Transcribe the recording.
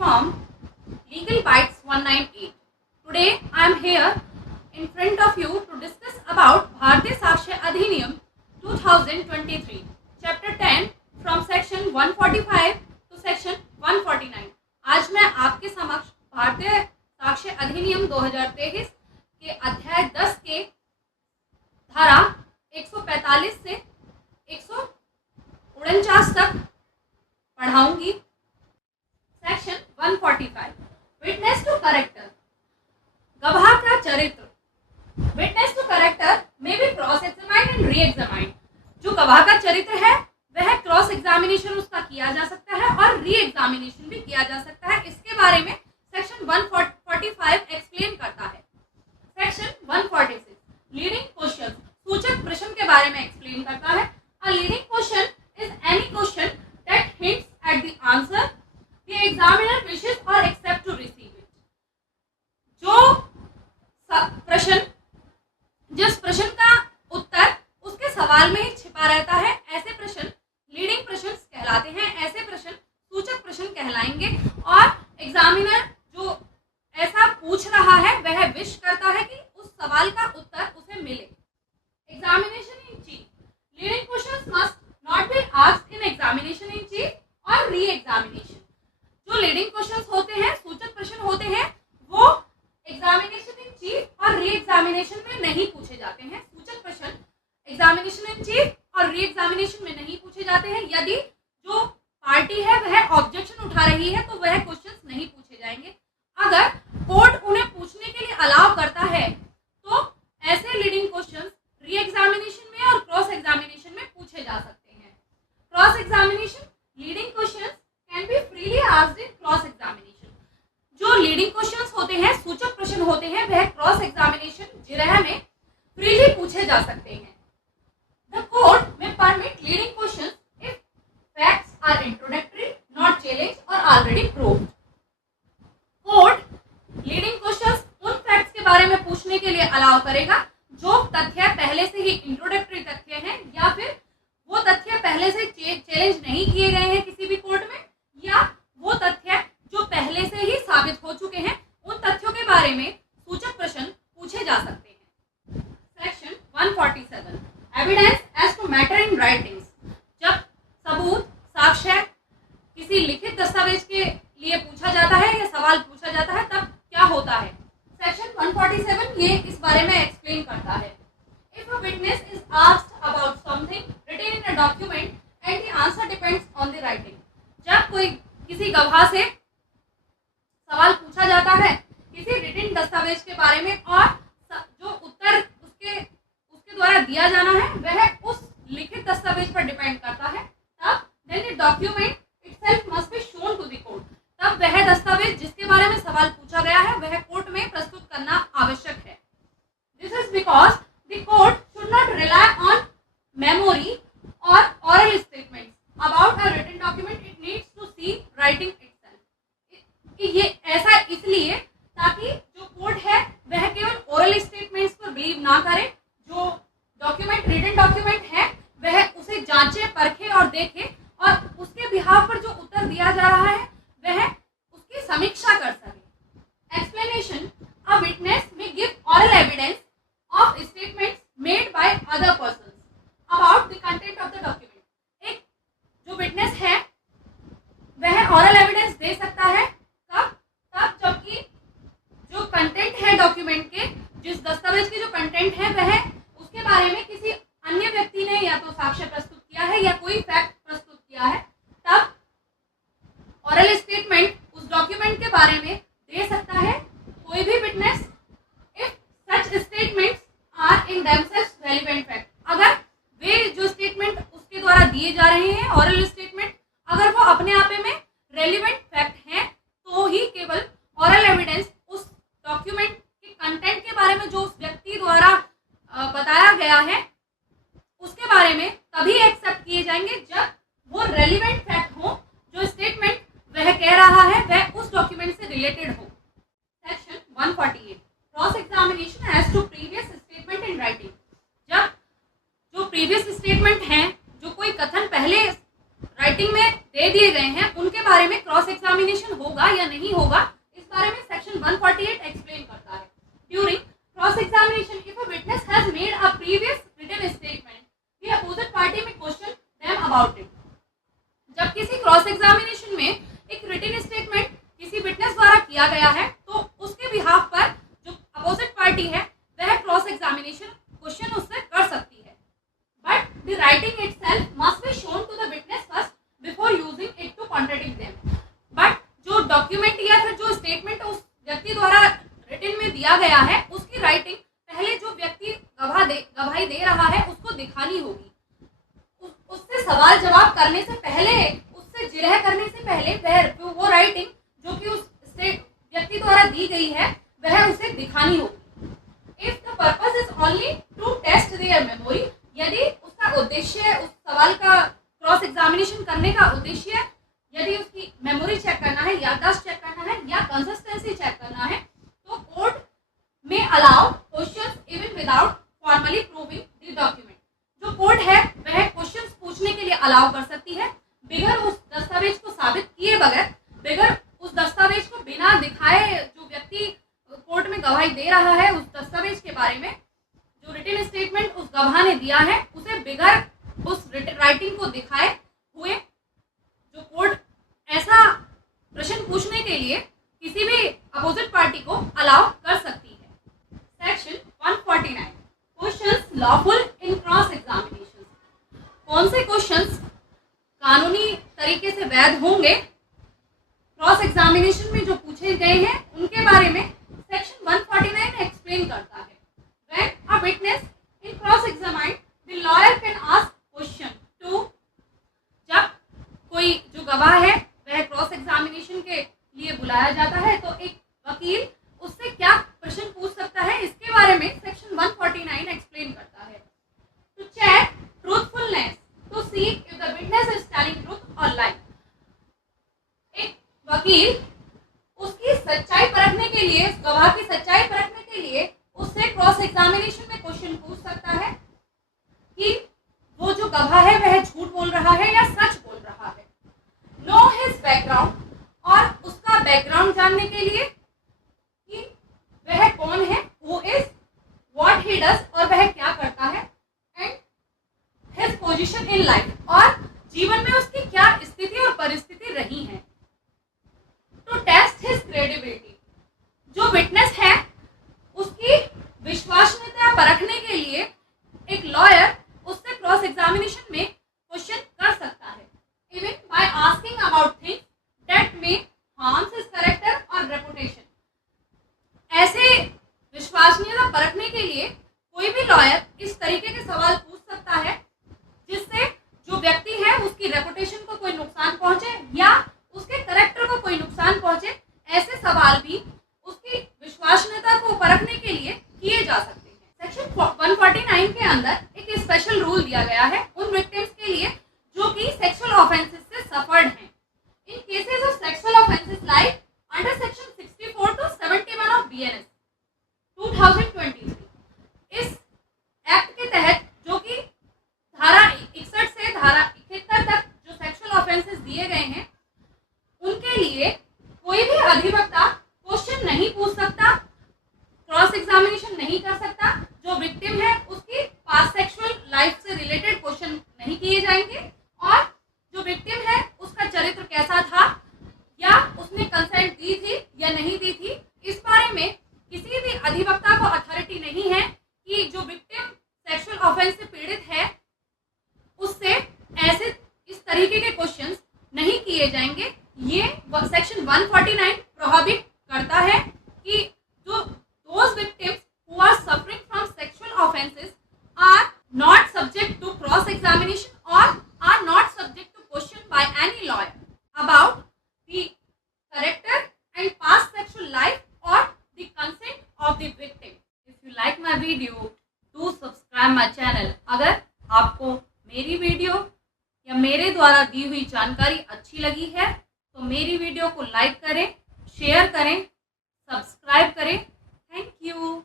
platform Legal Bytes 198. Today I am here in front of you to discuss about Bharatiya Sakshya Adhiniyam 2023, Chapter 10 from Section 145 to Section 149. आज मैं आपके समक्ष भारतीय साक्ष्य अधिनियम 2023 के अध्याय 10 के धारा 145 से 149 तक पढ़ाऊंगी। सेक्शन 145 विटनेस टू करेक्टर, गवाह का चरित्र। विटनेस टू करेक्टर में भी cross examined and re examined. जो गवाह का चरित्र है वह क्रॉस एग्जामिनेशन उसका किया जा सकता है और री एग्जामिनेशन भी किया जा सकता है। इसके बारे में सेक्शन 145 एक्सप्लेन करता है। सेक्शन 146 लीडिंग क्वेश्चन, सूचक प्रश्न के बारे में एक्सप्लेन करता है। A leading question is any question that hints at the answer the examiner wishes और एक्सेप्ट टू रिसीव इट। जो प्रश्न, जिस प्रश्न का उत्तर उसके सवाल में ही छिपा रहता है, ऐसे प्रश्न लीडिंग प्रश्न कहलाते हैं। ऐसे प्रश्न सूचक प्रश्न कहलाएंगे और एग्जामिनर जो ऐसा पूछ रहा है वह विश करता है कि उस सवाल का उत्तर उसे मिले। Examination in chief, leading questions must not be asked in examination in chief और री एग्जामिनेशन। जो लीडिंग क्वेश्चंस होते हैं, सूचक प्रश्न होते हैं, वो एग्जामिनेशन इन चीफ और री एग्जामिनेशन में नहीं पूछे जाते हैं। सूचक प्रश्न एग्जामिनेशन इन चीफ और री एग्जामिनेशन में नहीं पूछे जाते हैं। यदि जो पार्टी है वह ऑब्जेक्शन उठा रही है तो वह क्वेश्चंस नहीं पूछे जाएंगे। अगर कोर्ट उन्हें पूछने के लिए अलाउ करता है तो ऐसे लीडिंग क्वेश्चंस री एग्जामिनेशन में और क्रॉस एग्जामिनेशन में पूछे जा सकते हैं। Cross examination leading questions can be freely asked in cross examination. जो लीडिंग क्वेश्चंस होते हैं, सूचक प्रश्न होते हैं, वह क्रॉस एग्जामिनेशन जिरह में फ्रीली पूछे जा सकते हैं। The court may permit leading questions if facts are introductory, not challenged or already proved. Court leading questions उन फैक्ट्स के बारे में पूछने के लिए अलाउ करेगा जो तथ्य पहले से ही इंट्रोडक्टरी तथ्य हैं या फिर वो तथ्य पहले से चैलेंज नहीं किए गए हैं किसी भी कोर्ट में, या वो तथ्य जो पहले से ही साबित हो चुके हैं, उन तथ्यों के बारे में सूचक प्रश्न पूछे जा सकते हैं। Section 147 evidence as to matter in writings. जब सबूत, साक्ष्य किसी लिखित दस्तावेज के लिए पूछा जाता है या सवाल पूछा जाता है तब क्या होता है। सेक्शन 147 ये इस बारे में एक्सप्लेन करता है। If a witness is asked about something written in a document and the answer depends on the writing. जब कोई किसी गवाह से सवाल पूछा जाता है किसी रिटन दस्तावेज के बारे में और जो उत्तर उसके द्वारा दिया जाना है वह उस लिखित दस्तावेज पर डिपेंड करता है, तब then the document itself must be shown to the court. तब वह दस्तावेज जिसके बारे में सवाल पूछा गया है वह कोर्ट में प्रस्तुत करना आवश्यक है। This is because the court should not rely on memory और oral statements about a written document, it needs to see writing itself. ये ऐसा इसलिए ताकि जो कोर्ट है वह केवल ओरल स्टेटमेंट्स पर बिलीव ना करे, जो डॉक्यूमेंट रिटन डॉक्यूमेंट है वह उसे जांचे, परखे और देखे और उसके बिहाफ पर जो उत्तर दिया जा रहा है वह उसकी समीक्षा कर सके। Explanation, a witness may give oral evidence of statements made by other persons about the content of the document. एक जो विटनेस है वह ऑरल एविडेंस दे सकता है कब? तब जबकि जो कंटेंट है डॉक्यूमेंट के, जिस दस्तावेज के जो कंटेंट है वह उसके बारे में किसी अन्य व्यक्ति ने या तो साक्ष्य प्रस्तुत किया है या कोई फैक्ट प्रस्तुत किया है, तब ऑरल स्टेटमेंट उस डॉक्यूमेंट के बारे में दे सकता है कोई भी witness if such statements are in themselves relevant fact. अगर वे जो स्टेटमेंट उसके द्वारा दिए जा रहे हैं, ऑरल स्टेटमेंट, अगर वो अपने आप में रेलेवेंट फैक्ट हैं तो ही केवल ऑरल एविडेंस उस डॉक्यूमेंट के कंटेंट के बारे में जो उस व्यक्ति द्वारा बताया गया है उसके बारे में तभी एक्सेप्ट किए जाएंगे जब वो रेलेवेंट फैक्ट हो, जो स्टेटमेंट वह कह रहा है वह उस डॉक्यूमेंट से रिलेटेड हो। Section 148 cross examination as to previous statement in writing. जब जो प्रीवियस स्टेटमेंट हैं, जो कोई कथन पहले राइटिंग में दे दिए गए हैं उनके बारे में क्रॉस एग्जामिनेशन होगा या नहीं होगा, इस बारे में सेक्शन 148 एक्सप्लेन करता है। During cross examination if a witness has made a previous written statement the opposite party may question them about it. जब किसी क्रॉस एग्जामिनेशन में एक रिटन स्टेटमेंट किसी विटनेस द्वारा किया गया है तो उसके बिहाफ पर जो अपोजिट पार्टी है वह क्रॉस एग्जामिनेशन क्वेश्चन उससे कर सकती है, but the writing itself must be shown to the witness first before using it to contradict them. But जो डॉक्यूमेंट या फिर जो स्टेटमेंट उस व्यक्ति द्वारा रिटन में दिया गया है उसकी राइटिंग पहले जो व्यक्ति गवाही दे रहा है उसको दिखानी होगी। उससे सवाल जवाब करने से पहले, उससे जिरह करने से पहले वो राइटिंग जो कि उस व्यक्ति द्वारा दी गई है वह उसे दिखानी होगी। If the purpose is only to test their memory, यदि उसका उद्देश्य उस सवाल का क्रॉस एग्जामिनेशन करने का उद्देश्य यदि उसकी मेमोरी चेक करना है, याददाश्त चेक करना है या कंसिस्टेंसी चेक करना है, तो कोर्ट में allow questions even without formally proving the document. जो कोर्ट है वह क्वेश्चंस पूछने के लिए अलाउ कर सकती है बगैर उस दस्तावेज को साबित किए बगैर, बगैर उस दस्तावेज को बिना दिखाए जो व्यक्ति कोर्ट में गवाही दे रहा है उस दस्तावेज के बारे में जो रिटन स्टेटमेंट उस गवाह ने दिया है उसे बगैर उस राइटिंग को दिखाए हुए जो कोर्ट ऐसा प्रश्न पूछने के लिए किसी भी अपोजिट पार्टी को अलाउ कर सकती है। सेक्शन 149 क्वेश्चंस लॉफुल इन क्रॉस एग्जामिनेशन। कौन से क्वेश्चंस कानूनी तरीके से वैध होंगे क्रॉस एग्जामिनेशन में जो पूछे गए हैं उनके बारे में सेक्शन 149 एक्सप्लेन करता है। When a witness in cross examined the lawyer can ask question to, जब कोई जो गवाह है वह क्रॉस एग्जामिनेशन के लिए बुलाया जाता है तो एक वकील उससे क्या प्रश्न पूछ सकता है इसके बारे में सेक्शन 149 एक्सप्लेन करता है। To check truthfulness, to seek if the witness is telling truth और लाई। एक वकील उसकी सच्चाई परखने के लिए, गवाह की सच्चाई परखने के लिए उससे क्रॉस एग्जामिनेशन में क्वेश्चन पूछ सकता है कि वो जो गवाह है वह झूठ बोल रहा है या सच बोल रहा है। नो हिज बैकग्राउंड, और उसका बैकग्राउंड जानने के लिए कि वह कौन है, who is, what he does, और वह क्या करता है, and his position in life, और जीवन में उसकी क्या स्थिति और परिस्थिति रही है। टू टेस्ट हिज क्रेडिबिलिटी, जो विटनेस है उसकी विश्वसनीयता परखने के लिए एक लॉयर उससे क्रॉस एग्जामिनेशन में क्वेश्चन कर सकता है, even by asking about things that may harms his character और रेपुटेशन। ऐसे विश्वसनीयता परखने के लिए कोई भी लॉयर इस तरीके के सवाल पूछ सकता है जिससे जो व्यक्ति है उसकी रेपुटेशन को कोई नुकसान पहुंचे या उसके कैरेक्टर को कोई नुकसान पहुंचे। ऐसे सवाल भी उसकी विश्वसनीयता को परखने के लिए किए जा सकते हैं। सेक्शन 149 के अंदर एक स्पेशल रूल दिया गया है उन विक्टिम्स के लिए जो कि सेक्सुअल ऑफेंसेस से सफर्ड हैं। In cases of sexual offences like under section 64 to 71 of BNS 2023, इस एक्ट के तहत जो कि धारा 61 से धारा 71 तक जो सेक्सुअल ऑफेंसेस दिए गए हैं उनके लिए कोई भी अधिवक्ता क्वेश्चन नहीं पूछ सकता, क्रॉस एग्जामिनेशन नहीं कर सकता। जो विक्टिम है उसकी पास्ट सेक्सुअल लाइफ से रिलेटेड क्वेश्चन नहीं किए जाएंगे और जो विक्टिम है उसका चरित्र कैसा था या उसने कंसेंट दी थी या नहीं दी थी, इस बारे में किसी भी अधिवक्ता को अथॉरिटी नहीं है कि जो विक्टिम सेक्सुअल ऑफेंस से पीड़ित है उससे ऐसे इस तरीके के क्वेश्चंस नहीं किए जाएंगे। ये सेक्शन 149 प्रोहिबिट करता है कि जो those victims who are suffering from sexual offenses are not subject to cross examination or are not subject to question by any lawyer about the character and past sexual life or the consent of the victim. If you like my video, do subscribe my channel. अगर आपको मेरी video या मेरे द्वारा दी हुई जानकारी अच्छी लगी है तो मेरी वीडियो को लाइक करें, शेयर करें, सब्सक्राइब करें। Thank you.